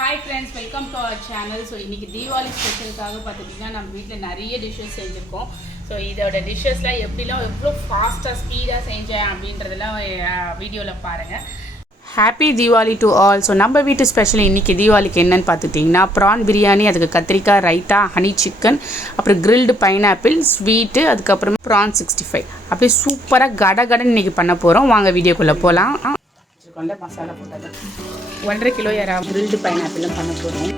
Hi friends, welcome to our channel. So இன்னைக்கு தீபாவளி ஸ்பெஷலுக்காக பார்த்துட்டிங்கன்னா நம்ம வீட்டில் நிறைய டிஷ்ஷஸ் செஞ்சுருக்கோம். ஸோ இதோட டிஷ்ஷஸ்லாம் எப்படிலாம் எவ்வளோ ஃபாஸ்ட்டாக ஸ்பீடாக செஞ்சேன் அப்படின்றதெல்லாம் வீடியோவில் பாருங்கள். Happy Deepavali to all. So நம்ம வீட்டு ஸ்பெஷல் இன்றைக்கி தீபாவளிக்கு என்னென்னு பார்த்துட்டிங்கன்னா ப்ரான் பிரியாணி, அதுக்கு கத்திரிக்காய் ரைத்தா, ஹனி சிக்கன், அப்புறம் கிரில்டு பைனாப்பிள், ஸ்வீட்டு, அதுக்கப்புறமா ப்ரான் 65 அப்படியே சூப்பராக கடன்னு இன்றைக்கி பண்ண போகிறோம். வாங்க வீடியோக்குள்ளே போகலாம். மசாலா போட்டது 1.5 கிலோ கிரில்டு பைனாப்பிளும் பண்ண போகிறோம்.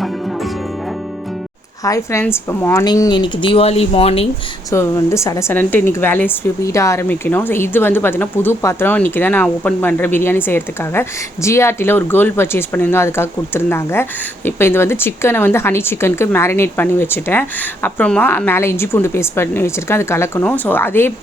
பண்ணணும்னு அவசியம் இல்லை. ஹாய் ஃப்ரெண்ட்ஸ், இப்போ மார்னிங் இன்றைக்கி தீபாவளி மார்னிங். ஸோ சடன்ட்டு இன்றைக்கி வேலையை ஸ்பீடாக ஆரம்பிக்கணும். ஸோ இது பார்த்திங்கன்னா புது பாத்திரம் இன்றைக்கி தான் நான் ஓப்பன் பண்ணுறேன் பிரியாணி செய்கிறதுக்காக. ஜிஆர்டியில் ஒரு கோல் பர்ச்சேஸ் பண்ணியிருந்தோம், அதுக்காக கொடுத்துருந்தாங்க. இப்போ இது சிக்கனை ஹனி சிக்கனுக்கு மேரினேட் பண்ணி வச்சுட்டேன். அப்புறமா மேலே இஞ்சி பூண்டு பேஸ்ட் பண்ணி வச்சுருக்கேன், அது கலக்கணும். ஸோ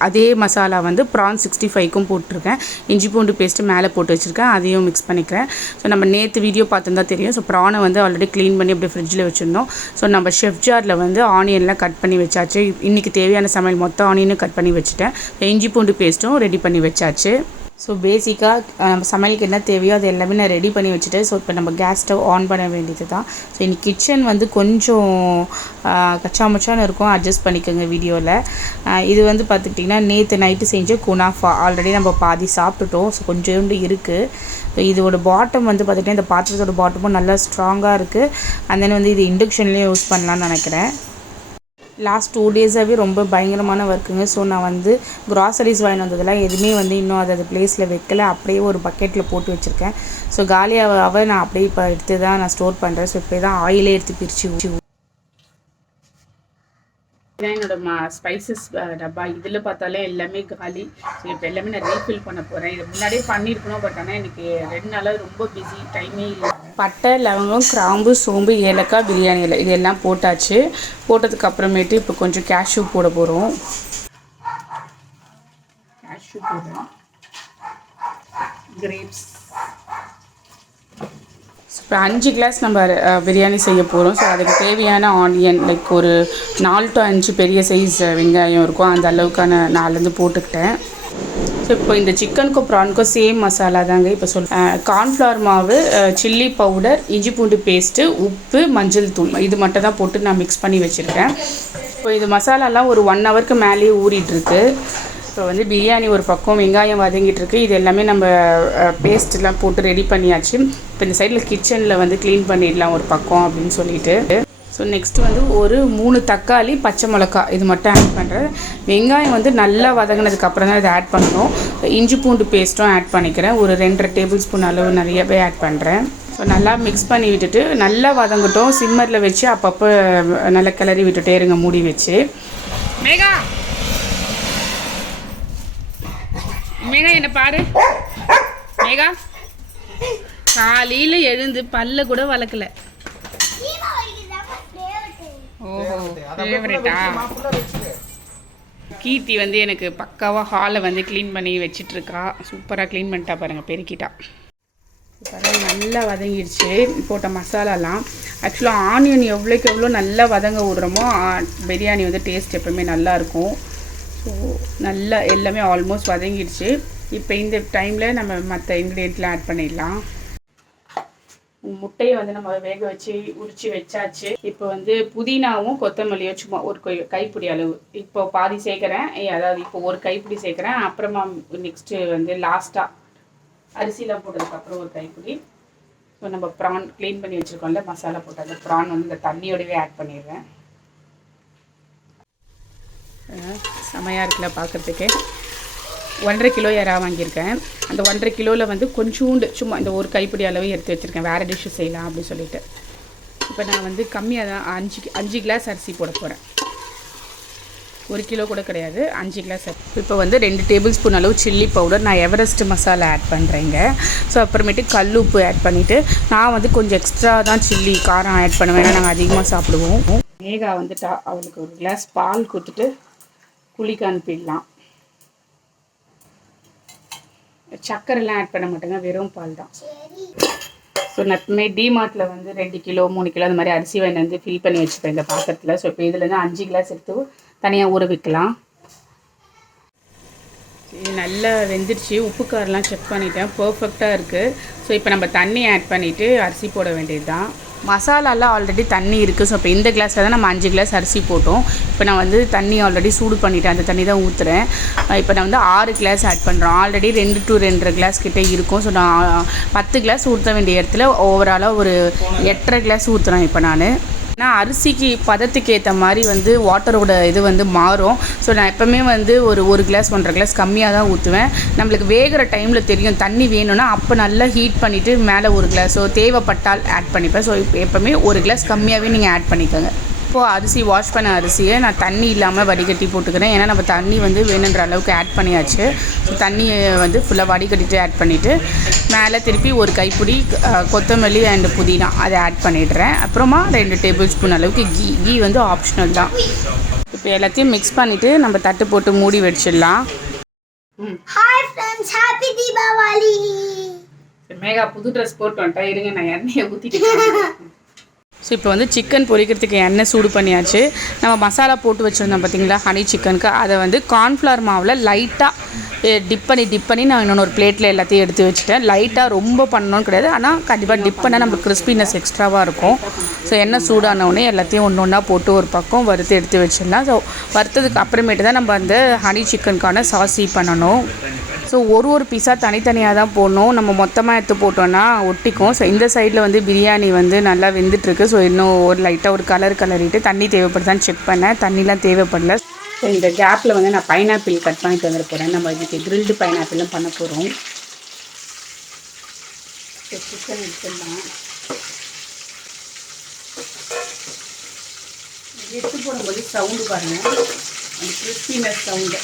அதே மசாலா ப்ரான் 65க்கும் போட்டிருக்கேன். இஞ்சி பூண்டு பேஸ்ட்டு மேலே போட்டு வச்சுருக்கேன், அதையும் மிக்ஸ் பண்ணிக்கிறேன். ஸோ நம்ம நேற்று வீடியோ பார்த்துருந்தா தெரியும். ஸோ ப்ரானை ஆல்ரெடி க்ளீன் பண்ணி அப்படியே ஃப்ரிட்ஜில் வச்சுருந்தோம். ஸோ நம்ம ஷெஃப் ஜாரில் ஆனியன்லாம் கட் பண்ணி வச்சாச்சு. இன்றைக்கி தேவையான சமையல் மொத்த ஆனியனும் கட் பண்ணி வச்சுட்டேன். இஞ்சி பூண்டு பேஸ்ட்டும் ரெடி பண்ணி வச்சாச்சு. ஸோ பேசிக்காக நம்ம சமையலுக்கு என்ன தேவையோ அது எல்லாமே நான் ரெடி பண்ணி வச்சுட்டேன். ஸோ இப்போ நம்ம கேஸ் ஸ்டவ் ஆன் பண்ண வேண்டியது தான். ஸோ இன்றைக்கி கிச்சன் கொஞ்சம் கச்சாமச்சான்னு இருக்கும், அட்ஜஸ்ட் பண்ணிக்கோங்க வீடியோவில். இது பார்த்துக்கிட்டிங்கன்னா நேற்று நைட்டு செஞ்ச குனாஃபா ஆல்ரெடி நம்ம பாதி சாப்பிட்டுட்டோம். ஸோ கொஞ்சோண்டு இருக்குது. ஸோ இதோட பாட்டம் பார்த்துக்கிட்டிங்கன்னா இந்த பாத்திரத்தோட பாட்டமும் நல்லா ஸ்ட்ராங்காக இருக்குது. அண்ட் தென் இது இண்டக்ஷன்லேயும் யூஸ் பண்ணலான்னு நினைக்கிறேன். லாஸ்ட் 2 டேஸாகவே ரொம்ப பயங்கரமான ஒர்க்குங்க. ஸோ நான் க்ராசரிஸ் வாங்கி வந்ததெல்லாம் எதுவுமே இன்னும் அது பிளேஸில் வைக்கல, அப்படியே ஒரு பக்கெட்டில் போட்டு வச்சுருக்கேன். ஸோ காலியாக நான் அப்படியே இப்போ எடுத்து தான் நான் ஸ்டோர் பண்ணுறேன். ஸோ இப்போ தான் ஆயிலே எடுத்து பிரித்து என்னோட ஸ்பைசஸ் டப்பா இதில் பார்த்தாலே எல்லாமே காலி. ஸோ இப்போ எல்லாமே நான் ரீஃபில் பண்ண போகிறேன். இது முன்னாடியே பண்ணியிருக்கணும், பட் ஆனால் எனக்கு 2 நாளாக ரொம்ப பிஸி, டைமே இல்லை. பட்டை, லவங்கம், கிராம்பு, சோம்பு, ஏலக்காய், பிரியாணி இலை இதெல்லாம் போட்டாச்சு. போட்டதுக்கு அப்புறமேட்டு இப்போ கொஞ்சம் கேஷ்யூ போட போகிறோம். கேஷ்யூ போடுறேன், கிரேப்ஸ். இப்போ 5 கிளாஸ் நம்ம பிரியாணி செய்ய போகிறோம். ஸோ அதுக்கு தேவையான ஆனியன் லைக் ஒரு 4 to 5 பெரிய சைஸ் வெங்காயம் இருக்கும், அந்த அளவுக்கான 4 போட்டுக்கிட்டேன். ஸோ இப்போ இந்த சிக்கனுக்கும் ப்ரானுக்கும் சேம் மசாலா தாங்க. இப்போ கார்ன்ஃப்ளவர் மாவு, சில்லி பவுடர், இஞ்சி பூண்டு பேஸ்ட்டு, உப்பு, மஞ்சள் தூள் இது மட்டும் தான் போட்டு நான் மிக்ஸ் பண்ணி வச்சுருக்கேன். இப்போ இது மசாலாலாம் ஒரு 1 ஹவருக்கு மேலேயே ஊறிட்டுருக்கு. இப்போ பிரியாணி ஒரு பக்கம் வெங்காயம் வதங்கிட்டுருக்கு. இது எல்லாமே நம்ம பேஸ்ட்லாம் போட்டு ரெடி பண்ணியாச்சு. இப்போ இந்த சைடில் கிச்சனில் க்ளீன் பண்ணிடலாம் ஒரு பக்கம் அப்படின்னு சொல்லிட்டு. ஸோ நெக்ஸ்ட்டு ஒரு 3 தக்காளி, பச்சை மிளகா இது மட்டும் ஆட் பண்ணுறேன். வெங்காயம் நல்லா வதங்கினதுக்கப்புறம் தான் இதை ஆட் பண்ணணும். இஞ்சி பூண்டு பேஸ்ட்டும் ஆட் பண்ணிக்கிறேன். ஒரு 2.5 டேபிள் ஸ்பூன் அளவு நிறையவே ஆட் பண்ணுறேன். ஸோ நல்லா மிக்ஸ் பண்ணி விட்டுட்டு நல்லா வதங்கட்டும். சிம்மரில் வச்சு அப்பப்போ நல்லா கிளறி விட்டுட்டே இருங்க மூடி வச்சு. மேகா மேகா என்ன பாரு, மேகா காலையில் எழுந்து பல்ல கூட வளர்க்கல. ஓஹோ, ஃபேவரட்டா? கீர்த்தி எனக்கு பக்காவாக ஹாலை க்ளீன் பண்ணி வச்சிட்ருக்கா. சூப்பராக க்ளீன் பண்ணிட்டா பாருங்கள், பெருக்கிட்டா. பாருங்கள் நல்லா வதங்கிடுச்சு போட்ட மசாலாலாம். ஆக்சுவலாக ஆனியன் எவ்வளோக்கு எவ்வளோ நல்லா வதங்க விடுறோமோ பிரியாணி டேஸ்ட் எப்போவுமே நல்லாயிருக்கும். ஸோ நல்லா எல்லாமே ஆல்மோஸ்ட் வதங்கிடுச்சு. இப்போ இந்த டைமில் நம்ம மற்ற இன்க்ரீடியன்ட்லாம் ஆட் பண்ணிடலாம். முட்டையை நம்ம வேக வச்சு உரித்து வச்சாச்சு. இப்போ புதினாவும் கொத்தமல்லியும் சும்மா ஒரு கைப்பிடி அளவு இப்போ பாதி சேர்க்குறேன். அதாவது இப்போ ஒரு கைப்பிடி சேர்க்குறேன். அப்புறமா நெக்ஸ்ட்டு லாஸ்ட்டாக அரிசிலாம் போட்டதுக்கப்புறம் ஒரு கைப்பிடி. ஸோ நம்ம ப்ரான் க்ளீன் பண்ணி வச்சுருக்கோம்ல, மசாலா போட்டு அந்த ப்ரான் இந்த தண்ணியோடவே ஆட் பண்ணிடுறேன். செமையாக இருக்குல்ல பார்க்குறதுக்கு. 1.5 கிலோ வாங்கியிருக்கேன். அந்த 1.5 கிலோவில் கொஞ்சோண்டு சும்மா இந்த ஒரு கைப்பிடி அளவு எடுத்து வச்சுருக்கேன், வேறு டிஷ்ஷு செய்யலாம் அப்படின்னு சொல்லிட்டு. இப்போ நான் கம்மியாக தான் 5 கிளாஸ் அரிசி போட போகிறேன். 1 கிலோ கூட கிடையாது, 5 கிளாஸ் அரிசி. இப்போ 2 டேபிள் ஸ்பூன் அளவு சில்லி பவுடர், நான் எவரெஸ்ட் மசாலா ஆட் பண்ணுறேங்க. ஸோ அப்புறமேட்டு கல் உப்பு ஆட் பண்ணிவிட்டு நான் கொஞ்சம் எக்ஸ்ட்ரா தான் சில்லி காரம் ஆட் பண்ணுவேன், ஏன்னா நாங்கள் அதிகமாக சாப்பிடுவோம். மேகா அவளுக்கு ஒரு கிளாஸ் பால் கொடுத்துட்டு குளிக்க அனுப்பிடலாம். சக்கரைலாம் ஆட் பண்ண மாட்டேங்க, வெறும் பால் தான். ஸோ நான் எப்பவுமே டிமார்ட்டில் 2 கிலோ 3 கிலோ அந்த மாதிரி அரிசி வாங்கி ஃபில் பண்ணி வச்சுப்பேன் இந்த பாத்திரத்தில். ஸோ இப்போ இதில் 5 கிளாஸ் எடுத்து தனியாக ஊற வைக்கலாம். இது நல்லா வெந்துடுச்சு. உப்பு காரெலாம் செக் பண்ணிட்டேன், பர்ஃபெக்டாக இருக்குது. ஸோ இப்போ நம்ம தண்ணி ஆட் பண்ணிவிட்டு அரிசி போட வேண்டியது தான். மசாலாலாம் ஆல்ரெடி தண்ணி இருக்குது. ஸோ இப்போ இந்த கிளாஸில் தான் நம்ம 5 கிளாஸ் அரிசி போட்டோம். இப்போ நான் வந்து தண்ணி ஆல்ரெடி சூடு பண்ணிவிட்டேன், அந்த தண்ணி தான் ஊற்றுறேன். இப்போ நான் வந்து 6 கிளாஸ் ஆட் பண்ணுறோம். ஆல்ரெடி 2 to 2.5 கிளாஸ் கிட்டே இருக்கும். ஸோ நான் 10 கிளாஸ் ஊற்ற வேண்டிய இடத்துல ஓவராலாக ஒரு 8.5 கிளாஸ் ஊற்றுறேன் இப்போ நான். ஆனால் அரிசிக்கு பதத்துக்கு ஏற்ற மாதிரி வந்து வாட்டரோட இது வந்து மாறும். ஸோ நான் எப்போவுமே வந்து ஒரு கிளாஸ் 1.5 கிளாஸ் கம்மியாக தான் ஊற்றுவேன். நம்மளுக்கு வேகிற டைமில் தெரியும் தண்ணி வேணும்னா அப்போ நல்லா ஹீட் பண்ணிவிட்டு மேலே 1 கிளாஸோ தேவைப்பட்டால் ஆட் பண்ணிப்பேன். ஸோ இப்போ எப்போவுமே 1 கிளாஸ் கம்மியாகவே நீங்கள் ஆட் பண்ணிக்கோங்க. இப்போது அரிசி வாஷ் பண்ண அரிசியை நான் தண்ணி இல்லாமல் வடிகட்டி போட்டுக்கிறேன். ஏன்னா நம்ம தண்ணி வந்து வேணுன்ற அளவுக்கு ஆட் பண்ணியாச்சு. ஸோ தண்ணியை வந்து ஃபுல்லாக வடிகட்டிட்டு ஆட் பண்ணிவிட்டு மேலே திருப்பி ஒரு கைப்பிடி கொத்தமல்லி அண்டு புதினா அதை ஆட் பண்ணிடுறேன். அப்புறமா 2 டேபிள் ஸ்பூன் அளவுக்கு கீ வந்து ஆப்ஷனல் தான். இப்போ எல்லாத்தையும் மிக்ஸ் பண்ணிவிட்டு நம்ம தட்டு போட்டு மூடி வச்சிடலாம். Hi friends, happy Deepavali. Megha புது ட்ரெஸ் போட்டு வந்துட்டா, இருங்க நான் எண்ணெயை ஊற்றிட்டு. ஸோ இப்போ வந்து சிக்கன் பொரிக்கிறதுக்கு எண்ணெய் சூடு பண்ணியாச்சு. நம்ம மசாலா போட்டு வச்சுருந்தோம் பார்த்திங்களா ஹனி சிக்கனுக்கு, அதை வந்து கார்ன்ஃப்ளவர் மாவில் லைட்டாக டிப் பண்ணி நான் இன்னொரு பிளேட்டில் எல்லாத்தையும் எடுத்து வச்சுட்டேன். லைட்டாக ரொம்ப பண்ணணும்னு கிடையாது, ஆனால் கண்டிப்பாக டிப் பண்ணால் நம்மளுக்கு கிறிஸ்பினஸ் எக்ஸ்ட்ராவாக இருக்கும். ஸோ எண்ணெய் சூடானவுடனே எல்லாத்தையும் ஒன்று ஒன்றா போட்டு ஒரு பக்கம் வறுத்து எடுத்து வச்சிடலாம். ஸோ வறுத்ததுக்கு அப்புறமேட்டு தான் நம்ம அந்த ஹனி சிக்கனுக்கான சாஸ் பண்ணணும். ஸோ ஒரு பீஸாக தனித்தனியாக தான் போடணும். நம்ம மொத்தமாக எடுத்து போட்டோன்னா ஒட்டிக்கும். ஸோ இந்த சைடில் வந்து பிரியாணி வந்து நல்லா வெந்துட்டுருக்கு. ஸோ இன்னும் ஒரு லைட்டாக ஒரு கலரிட்டு தண்ணி தேவைப்படுதான்னு செக் பண்ணேன். தண்ணிலாம் தேவைப்படல. ஸோ இந்த கேப்பில் வந்து நான் பைனாப்பிள் கட் பண்ணிட்டு வந்துட போகிறேன். நம்ம இதுக்கு கிரில்டு பைனாப்பிளும் பண்ண போகிறோம். ஸோ சிக்கன் எடுத்துடலாம். எடுத்து போடும்போது சவுண்டு பாருங்கள், அந்த கிறிஸ்பினஸ் சவுண்டு.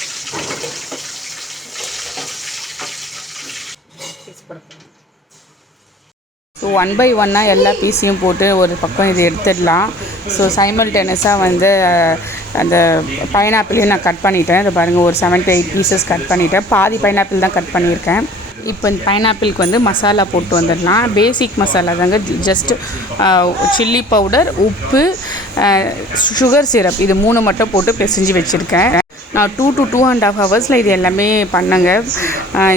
ஸோ 1 by 1 எல்லா பீஸையும் போட்டு ஒரு பக்கம் இது எடுத்துடலாம். ஸோ சைமல்டேனியஸாக வந்து அந்த பைனாப்பிளையும் நான் கட் பண்ணிட்டேன். இதை பாருங்கள், ஒரு 7 to 8 பீசஸ் கட் பண்ணிட்டேன். பாதி பைனாப்பிள் தான் கட் பண்ணியிருக்கேன். இப்போ இந்த பைனாப்பிளுக்கு வந்து மசாலா போட்டு வந்துடலாம். பேசிக் மசாலா தாங்க, ஜஸ்ட் சில்லி பவுடர், உப்பு, சுகர் சிரப், இது 3 மட்டும் போட்டு பிசைஞ்சு வச்சுருக்கேன். நான் 2 to 2.5 ஹவர்ஸில் இது எல்லாமே பண்ணேங்க.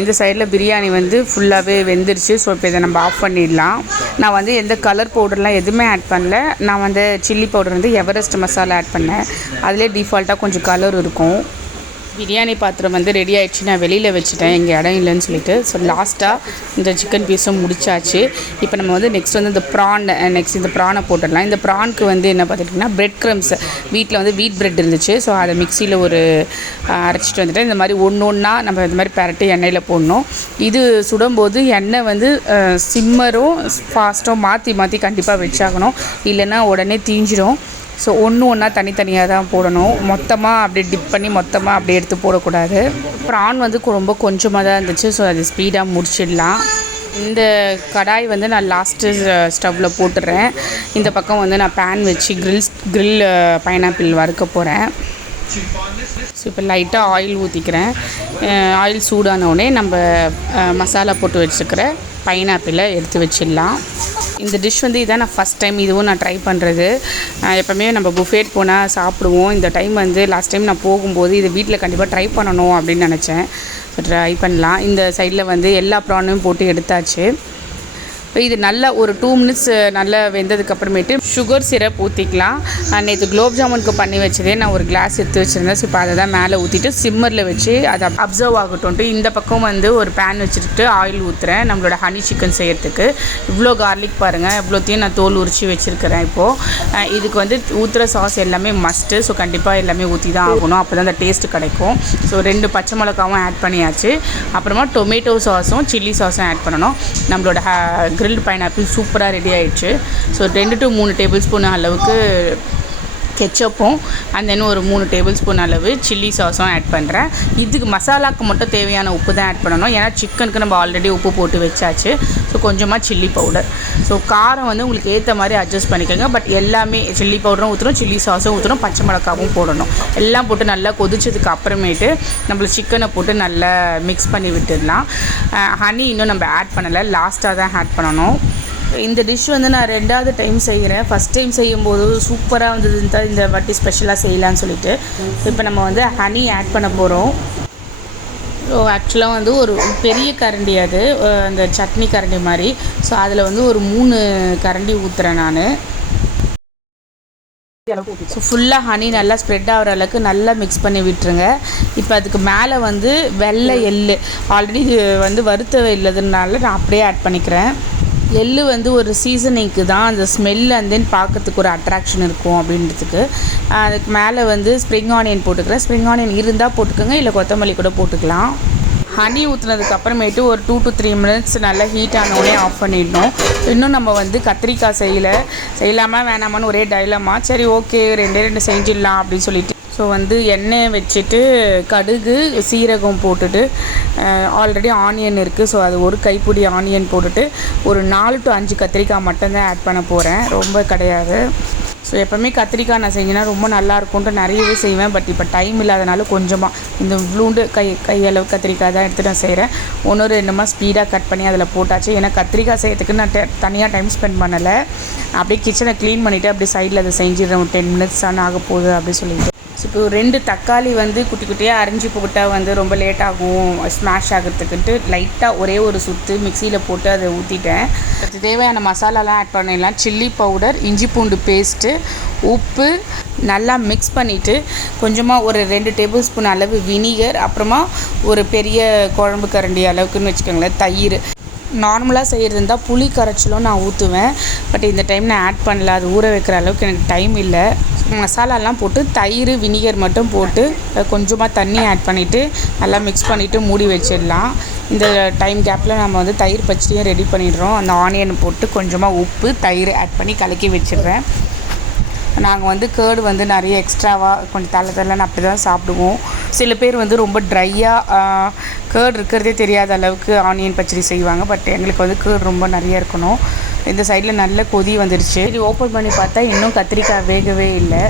இந்த சைடில் பிரியாணி வந்து ஃபுல்லாகவே வெந்துருச்சு. ஸோ இப்போ இதை நம்ம ஆஃப் பண்ணிடலாம். நான் வந்து எந்த கலர் பவுடர்லாம் எதுவுமே ஆட் பண்ணல. நான் வந்து சில்லி பவுடர் வந்து எவரெஸ்ட் மசாலா ஆட் பண்ணேன். அதிலே டிஃபால்ட்டாக கொஞ்சம் கலர் இருக்கும். பிரியாணி பாத்திரம் வந்து ரெடி ஆகிடுச்சு. நான் வெளியில் வச்சுட்டேன், எங்கள் இடம் இல்லைன்னு சொல்லிட்டு. ஸோ லாஸ்ட்டாக இந்த சிக்கன் பீஸும் முடிச்சாச்சு. இப்போ நம்ம வந்து நெக்ஸ்ட் வந்து இந்த இந்த ப்ரானை போட்டுடலாம். இந்த ப்ரானுக்கு வந்து என்ன பார்த்துட்டிங்கன்னா பிரெட் க்ரம்ஸ், வீட்டில் வந்து வீட் பிரெட் இருந்துச்சு. ஸோ அதை மிக்சியில் அரைச்சிட்டு வந்துட்டேன். இந்த மாதிரி ஒன்றா நம்ம இந்த மாதிரி பரட்டி எண்ணெயில் போடணும். இது சுடும்போது எண்ணெய் வந்து சிம்மரும் ஃபாஸ்ட்டும் மாற்றி கண்டிப்பாக வச்சாகணும், இல்லைன்னா உடனே தீஞ்சிடும். ஸோ ஒன்றா தனித்தனியாக தான் போடணும். மொத்தமாக அப்படியே டிப் பண்ணி மொத்தமாக அப்படியே எடுத்து போடக்கூடாது. ப்ரான் வந்து ரொம்ப கொஞ்சமாக தான் இருந்துச்சு. ஸோ அது ஸ்பீடாக முடிச்சிடலாம். இந்த கடாய் வந்து நான் லாஸ்ட்டு ஸ்டவ்வில் போட்டுடுறேன். இந்த பக்கம் வந்து நான் பேன் வச்சு கிரில் பைனாப்பிள் வறுக்க போகிறேன். ஸோ இப்போ லைட்டாக ஆயில் ஊற்றிக்கிறேன். ஆயில் சூடானவுடனே நம்ம மசாலா போட்டு வச்சுருக்கிற பைனாப்பிளை எடுத்து வச்சிடலாம். இந்த டிஷ் வந்து இதான் நான் ஃபஸ்ட் டைம் இதுவும் நான் ட்ரை பண்ணுறது. எப்போவுமே நம்ம புஃபேட் போனால் சாப்பிடுவோம். இந்த டைம் வந்து லாஸ்ட் டைம் நான் போகும்போது இது வீட்டில் கண்டிப்பாக ட்ரை பண்ணணும் அப்படின்னு நினச்சேன். ட்ரை பண்ணலாம். இந்த சைடில் வந்து எல்லா ப்ரானையும் போட்டு எடுத்தாச்சு. இது நல்லா ஒரு 2 minutes நல்லா வெந்ததுக்கப்புறமேட்டு சுகர் சிரப் ஊற்றிக்கலாம். நேற்று குலோப் ஜாமுனுக்கு பண்ணி வச்சதே நான் ஒரு கிளாஸ் எடுத்து வச்சுருந்தேன். ஸோ இப்போ அதை தான் மேலே ஊற்றிட்டு சிம்மரில் வச்சு அதை அப்சர்வ் ஆகட்டும்ட்டு இந்த பக்கம் வந்து ஒரு பேன் வச்சுட்டு ஆயில் ஊற்றுறேன் நம்மளோட ஹனி சிக்கன் செய்கிறதுக்கு. இவ்வளோ கார்லிக் பாருங்கள், இவ்வளோத்தையும் நான் தோல் உரித்து வச்சுருக்கிறேன். இப்போது இதுக்கு வந்து ஊற்றுற சாஸ் எல்லாமே மஸ்ட்டு. ஸோ கண்டிப்பாக எல்லாமே ஊற்றி தான் ஆகணும், அப்போ தான் அந்த டேஸ்ட்டு கிடைக்கும். ஸோ 2 பச்சை மிளகாவும் ஆட் பண்ணியாச்சு. அப்புறமா டொமேட்டோ சாஸும் சில்லி சாஸும் ஆட் பண்ணணும். நம்மளோட கிரில்டு பைனாப்பிள் சூப்பராக ரெடி ஆகிடுச்சு. ஸோ 2 to 3 டேபிள் ஸ்பூன் அளவுக்கு கெச்சப்பும் அண்ட் தென் ஒரு 3 டேபிள் ஸ்பூன் அளவு சில்லி சாஸும் ஆட் பண்ணுறேன். இதுக்கு மசாலாவுக்கு மட்டும் தேவையான உப்பு தான் ஆட் பண்ணணும், ஏன்னா சிக்கனுக்கு நம்ம ஆல்ரெடி உப்பு போட்டு வச்சாச்சு. ஸோ கொஞ்சமாக சில்லி பவுடர். ஸோ காரம் வந்து உங்களுக்கு ஏற்ற மாதிரி அட்ஜஸ்ட் பண்ணிக்கோங்க. பட் எல்லாமே சில்லி பவுடரும் ஊற்றணும், சில்லி சாஸும் ஊற்றணும், பச்சை மிளகாவும் போடணும். எல்லாம் போட்டு நல்லா கொதிச்சதுக்கு அப்புறமேட்டு நம்மளுக்கு சிக்கனை போட்டு நல்லா மிக்ஸ் பண்ணி விட்டுடலாம். ஹனி இன்னும் நம்ம ஆட் பண்ணலை, லாஸ்ட்டாக தான் ஆட் பண்ணணும். இந்த டிஷ் வந்து நான் 2வது டைம் செய்கிறேன். ஃபஸ்ட் டைம் செய்யும்போது சூப்பராக வந்ததுன்னு தான் இந்த வாட்டி ஸ்பெஷலாக செய்யலான்னு சொல்லிட்டு இப்போ நம்ம வந்து ஹனி ஆட் பண்ண போகிறோம். ஸோ ஆக்சுவலாக வந்து ஒரு பெரிய கரண்டி அது அந்த சட்னி கரண்டி மாதிரி. ஸோ அதில் வந்து ஒரு 3 கரண்டி ஊற்றுறேன் நான். ஸோ ஃபுல்லாக ஹனி நல்லா ஸ்ப்ரெட் ஆகிற அளவுக்கு நல்லா மிக்ஸ் பண்ணி விட்டுருங்க. இப்போ அதுக்கு மேலே வந்து வெள்ளை எள்ளு ஆல்ரெடி வந்து வறுத்த இல்லதுனால நான் அப்படியே ஆட் பண்ணிக்கிறேன். எள்ளு வந்து ஒரு சீசனிங்க்கு தான், அந்த ஸ்மெல் அண்ட் தென் பார்க்கறதுக்கு ஒரு அட்ராக்ஷன் இருக்கும் அப்படின்றதுக்கு. அதுக்கு மேலே வந்து ஸ்ப்ரிங் ஆனியன் போட்டுக்கிறேன். ஸ்ப்ரிங் ஆனியன் இருந்தால் போட்டுக்கோங்க, இல்லை கொத்தமல்லி கூட போட்டுக்கலாம். ஹனி ஊற்றுனதுக்கு அப்புறமேட்டு ஒரு 2 to 3 minutes நல்லா ஹீட் ஆனோடனே ஆஃப் பண்ணிடணும். இன்னும் நம்ம வந்து கத்திரிக்காய் செய்யலாமா வேணாமான்னு ஒரே டைலமா. சரி ஓகே 2 செஞ்சிடலாம் அப்படின்னு சொல்லிட்டு ஸோ வந்து எண்ணெய் வச்சுட்டு கடுகு சீரகம் போட்டுட்டு ஆல்ரெடி ஆனியன் இருக்குது. ஸோ அது ஒரு கைப்பிடி ஆனியன் போட்டுட்டு ஒரு 4 to 5 கத்திரிக்காய் மட்டும்தான் ஆட் பண்ண போகிறேன், ரொம்ப கிடையாது. ஸோ எப்போவுமே கத்திரிக்காய் நான் செஞ்சேன்னா ரொம்ப நல்லாயிருக்கும்ன்ட்டு நிறையவே செய்வேன். பட் இப்போ டைம் இல்லாதனால கொஞ்சமாக இந்த இவ்வளோண்டு கையளவு கத்திரிக்காய் தான் எடுத்து நான் செய்கிறேன். 1-2 ஸ்பீடாக கட் பண்ணி அதில் போட்டாச்சு. ஏன்னா கத்திரிக்காய் செய்யறதுக்கு நான் தனியாக டைம் ஸ்பெண்ட் பண்ணலை. அப்படியே கிச்சனை க்ளீன் பண்ணிவிட்டு அப்படியே சைடில் அதை செஞ்சிடுறேன். ஒரு 10 minutes தான் ஆக போகுது அப்படின்னு சொல்லிட்டு. ஸோ இப்போ 2 தக்காளி வந்து குட்டி குட்டியாக அரிஞ்சு போட்டால் வந்து ரொம்ப லேட் ஆகும் ஸ்மாஷ் ஆகிறதுக்குன்ட்டு லைட்டாக ஒரே ஒரு சுற்று மிக்சியில் போட்டு அதை ஊற்றிட்டேன். அது தேவையான மசாலாலாம் ஆட் பண்ணிடலாம். சில்லி பவுடர், இஞ்சி பூண்டு பேஸ்ட்டு, உப்பு நல்லா மிக்ஸ் பண்ணிவிட்டு கொஞ்சமாக ஒரு 2 டேபிள் ஸ்பூன் அளவு வினிகர், அப்புறமா ஒரு பெரிய குழம்பு கரண்டி அளவுக்குன்னு வச்சுக்கோங்களேன் தயிர். நார்மலாக செய்கிறது இருந்தால் புளி கரைச்சலும் நான் ஊற்றுவேன். பட் இந்த டைம் நான் ஆட் பண்ணல, அது ஊற வைக்கிற அளவுக்கு எனக்கு டைம் இல்லை. மசாலாலாம் போட்டு தயிர் வினிகர் மட்டும் போட்டு கொஞ்சமாக தண்ணி ஆட் பண்ணிவிட்டு நல்லா மிக்ஸ் பண்ணிவிட்டு மூடி வச்சிடலாம். இந்த டைம் கேப்பில் நம்ம வந்து தயிர் பச்சடியும் ரெடி பண்ணிடுறோம். அந்த ஆனியன் போட்டு கொஞ்சமாக உப்பு தயிர் ஆட் பண்ணி கலக்கி வச்சிடுறேன். நாங்கள் வந்து கேர்டு வந்து நிறைய எக்ஸ்ட்ராவாக கொஞ்சம் தள்ளன்னு அப்படி தான் சாப்பிடுவோம். சில பேர் வந்து ரொம்ப ட்ரையாக கேர்டு இருக்கிறதே தெரியாத அளவுக்கு ஆனியன் பச்சடி செய்வாங்க. பட் எங்களுக்கு வந்து கேர்டு ரொம்ப நிறைய இருக்கணும். இந்த சைடில் நல்ல கொதி வந்துருச்சு. சரி ஓப்பன் பண்ணி பார்த்தா இன்னும் கத்திரிக்காய் வேகவே இல்லை.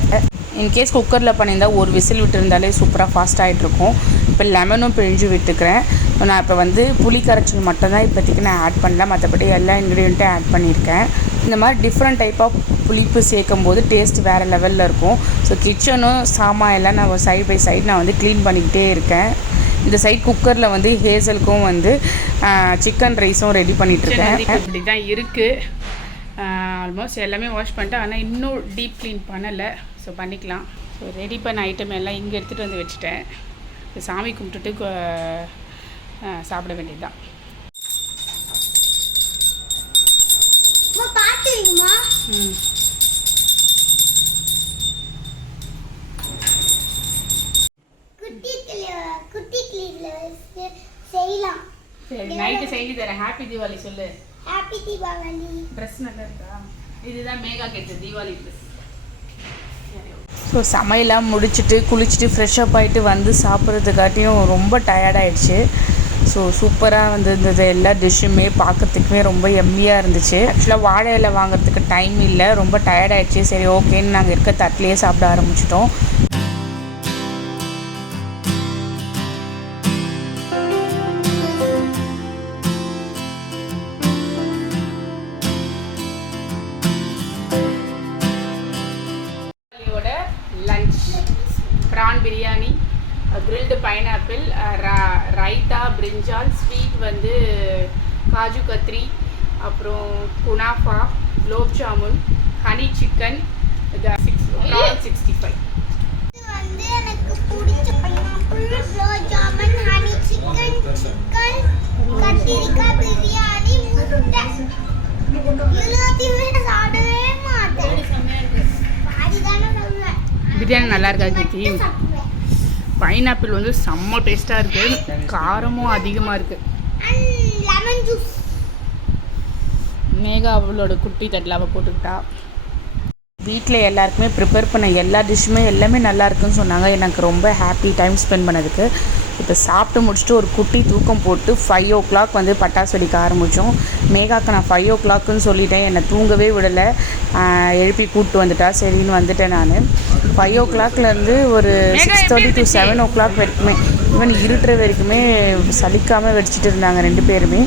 இன்கேஸ் குக்கரில் பண்ணியிருந்தால் ஒரு விசில் விட்டுருந்தாலே சூப்பராக ஃபாஸ்ட் ஆகிட்ருக்கும். இப்போ லெமனும் பிழிஞ்சு விட்டுக்கிறேன். நான் இப்போ வந்து புளி கரைச்சல் மட்டும்தான் இப்போதைக்கு நான் ஆட் பண்ணல, மற்றபடி எல்லா இன்க்ரீடியண்ட்டும் ஆட் பண்ணியிருக்கேன். இந்த மாதிரி டிஃப்ரெண்ட் டைப் ஆஃப் புளிப்பு சேர்க்கும் போது டேஸ்ட் வேறு லெவலில் இருக்கும். ஸோ கிச்சனும் சாமான் எல்லாம் நான் சைட் பை சைடு நான் வந்து க்ளீன் பண்ணிக்கிட்டே இருக்கேன். இந்த சைட் குக்கரில் வந்து ஹேசலுக்கும் வந்து சிக்கன் ரைஸும் ரெடி பண்ணிகிட்ருக்கேன். இப்படி தான் இருக்குது. ஆல்மோஸ்ட் எல்லாமே வாஷ் பண்ணிட்டேன், ஆனால் இன்னும் டீப் க்ளீன் பண்ணலை. ஸோ பண்ணிக்கலாம். ஸோ ரெடி பண்ண ஐட்டம் எல்லாம் இங்கே எடுத்துகிட்டு வந்து வச்சுட்டேன். சாமி கும்பிட்டுட்டு சாப்பிட வேண்டியது தான். சரி நைட்டு செஞ்சு தரேன். ஹாப்பி தீபாவளி சொல்லு. ஹாப்பி தீபாவளி. ட்ரெஸ் நல்லா இருக்கா? இதுதான் மேகா கேட்டு தீபாவளி ட்ரெஸ். ஸோ சமையலாம் முடிச்சுட்டு குளிச்சுட்டு ஃப்ரெஷ்அப் ஆகிட்டு வந்து சாப்பிட்றதுக்காட்டியும் ரொம்ப டயர்டாயிடுச்சு. ஸோ சூப்பராக இருந்தது. எல்லா டிஷ்ஷுமே பார்க்கறதுக்குமே ரொம்ப எம்மியாக இருந்துச்சு. ஆக்சுவலாக வாழை இலை வாங்குறதுக்கு டைம் இல்லை, ரொம்ப டயர்டாயிடுச்சு. சரி ஓகேன்னு நாங்கள் இருக்க தட்டிலேயே சாப்பிட ஆரம்பிச்சிட்டோம். Prawn biryani, grilled pineapple, raita, brinjal, sweet வந்து காஜு கத்ரி, அப்புறம் குனாஃபா, gulab jamun, honey chicken, prawn 65. இது வந்து எனக்கு பிடிச்ச pineapple, gulab jamun, honey chicken, கத்திரிக்காய் பிரியாணி, முட்டை. எல்லாத்தையுமே சாப்பிடவே மாட்டேன். பாதிதானே சாப்பிடுவேன். பிரியாணி நல்லா இருக்கா கீர்த்தி? பைனாப்பிள் வந்து செம்ம டேஸ்ட்டாக இருக்குது, காரமும் அதிகமாக இருக்குது. லெமன் ஜூஸ் மேகா அவளோட குட்டி தட்டில் அவள் போட்டுக்கிட்டா. வீட்டில் எல்லாருக்குமே ப்ரிப்பேர் பண்ண எல்லா டிஷ்ஷுமே எல்லாமே நல்லா இருக்குன்னு சொன்னாங்க. எனக்கு ரொம்ப ஹாப்பி டைம் ஸ்பெண்ட் பண்ணதுக்கு. இப்போ சாப்பிட்டு முடிச்சுட்டு ஒரு குட்டி தூக்கம் போட்டு 5 o'clock வந்து பட்டாசு வெடிக்க ஆரம்பித்தோம். மேகாவுக்கு நான் 5 o'clockன்னு சொல்லிட்டேன், என்னை தூங்கவே விடலை, எழுப்பி கூப்பிட்டு வந்துட்டா. சரின்னு வந்துட்டேன் நான். 5 o'clockலேருந்து ஒரு 6:30 to 7 o'clock வரைக்குமே, ஈவன் இருட்டுற வரைக்குமே சலிக்காமல் வெடிச்சிட்டு இருந்தாங்க 2 பேருமே.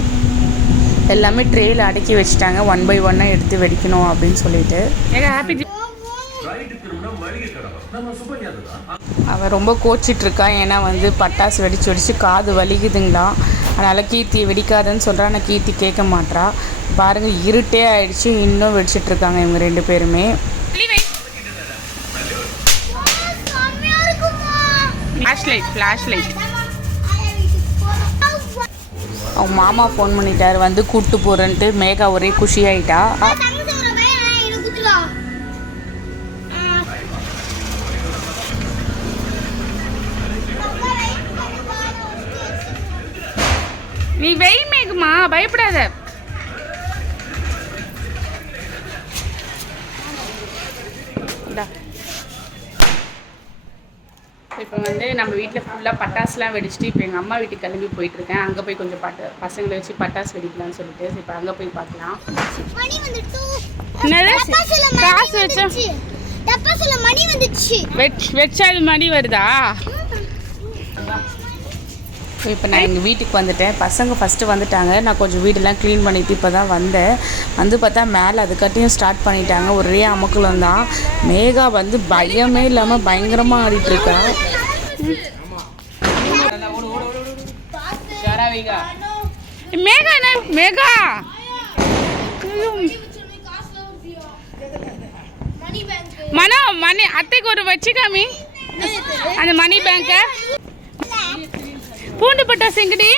எல்லாமே ட்ரேயில் அடக்கி வச்சுட்டாங்க, 1 by 1 எடுத்து வெடிக்கணும் அப்படின்னு சொல்லிட்டு. அவள் ரொம்ப கோச்சிட்ருக்கா. ஏன்னா வந்து பட்டாசு வெடித்து காது வலிக்குதுங்களாம். அதனால் கீர்த்தியை வெடிக்காதுன்னு சொல்கிறா. ஆனால் கீர்த்தி கேட்க மாட்றா. பாருங்கள், இருட்டே ஆகிடுச்சு, இன்னும் வெடிச்சிட்ருக்காங்க இவங்க 2 பேருமே. ஃப்ளாஷ் லைட் அவங்க மாமா ஃபோன் பண்ணிட்டார், வந்து கூப்பிட்டு போகிறேன்ட்டு. மேகா ஒரே குஷியாயிட்டா. நீ வெய் மேகமா, பயப்படாத. இப்போ வந்து நம்ம வீட்டில் ஃபுல்லாக பட்டாசுலாம் வெடிச்சிட்டு இப்போ எங்கள் அம்மா வீட்டுக்கு கிளம்பி போயிட்டுருக்கேன். அங்கே போய் கொஞ்சம் பசங்களை வச்சு பட்டாசு வெடிக்கலாம்னு சொல்லிட்டு இப்போ அங்கே போய் பார்க்கலாம். காசு வச்சா அது மணி வருதா? இப்போ நான் எங்கள் வீட்டுக்கு வந்துட்டேன். பசங்க ஃபஸ்ட்டு வந்துட்டாங்க. நான் கொஞ்சம் வீடெல்லாம் க்ளீன் பண்ணிவிட்டு இப்போ தான் வந்தேன். வந்து பார்த்தா மேலே அதுக்காட்டியும் ஸ்டார்ட் பண்ணிட்டாங்க. ஒரே அமக்குலம் தான். மேகா வந்து பயமே இல்லாமல் பயங்கரமாக ஆடிட்டுருக்கா. மேகா என்ன மேகா, மணி அத்தைக்கு ஒரு வச்சுக்காமி அந்த மணி பேங்கை. பூண்டு பட்டாசு எங்கடி?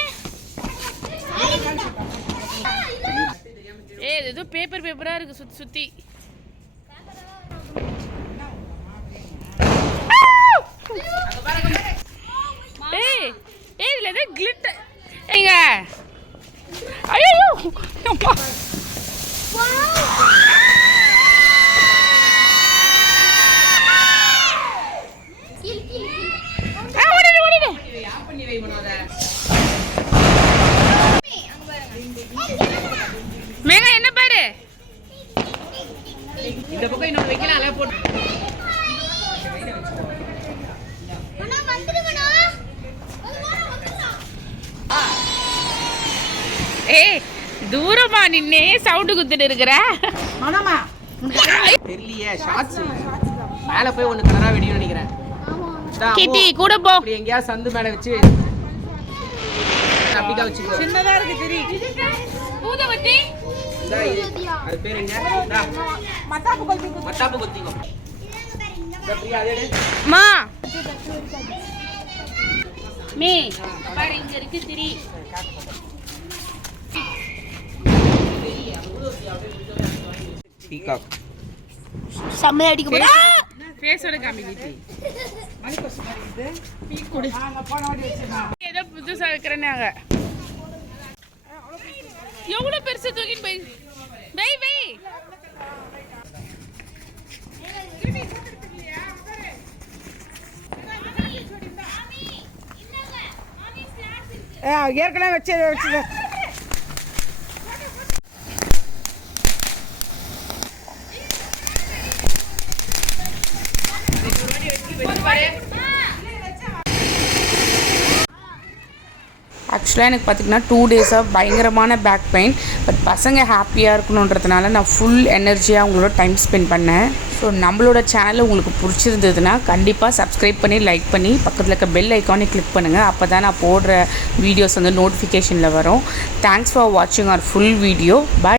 ஏதோ பேப்பரா இருக்கு சுத்தி. இதுல ஏதோ கிளிட்டர் எங்க. ஐயோ மேகா என்ன பாரு, இந்த பக்கம் இன்னொரு வைக்கலாம். அல போட்டு தூரமா நின்னே சவுண்டு குத்துட்டு இருக்கிற. தெரியலையே, ஷார்ட்ஸ் மேல போய் ஒன்னு கலரா வெடியும் நினைக்கிறேன். கிட்டி கூட போ. எங்கயா சந்து மேல வச்சு அப்படிக்கா வச்சுக்கோ. சின்னதா இருக்கு தெரி. பூதவத்தி அது பேர் என்ன? மத்தாப்பு கொத்திக்கோ. பிரியா அதே மா மே பாரு இங்க இருக்கு திரி. பீகாக் செம்மையா அடிக்க போறா. ஃபேஸோட காமிக்கிட்டி. ஏதோ புதுசா வைக்கிறேன்னாங்க. எவ்வளவு பெருசு தூக்கிட்டு போய் வெய். ஏற்கனவே வச்சு ஆக்சுவலாக எனக்கு பார்த்திங்கன்னா 2 டேஸாக பயங்கரமான பேக் பெயின். பட் பசங்க ஹாப்பியாக இருக்கணுன்றதுனால நான் ஃபுல் எனர்ஜியாக அவங்களோட டைம் ஸ்பெண்ட் பண்ணேன். ஸோ நம்மளோட சேனல் உங்களுக்கு பிடிச்சிருந்ததுன்னா கண்டிப்பாக சப்ஸ்கிரைப் பண்ணி லைக் பண்ணி பக்கத்தில் இருக்க பெல் ஐக்கானே கிளிக் பண்ணுங்கள். அப்போ தான் நான் போடுற வீடியோஸ் வந்து நோட்டிஃபிகேஷனில் வரும். தேங்க்ஸ் ஃபார் வாட்சிங் அவர் ஃபுல் வீடியோ. பாய்.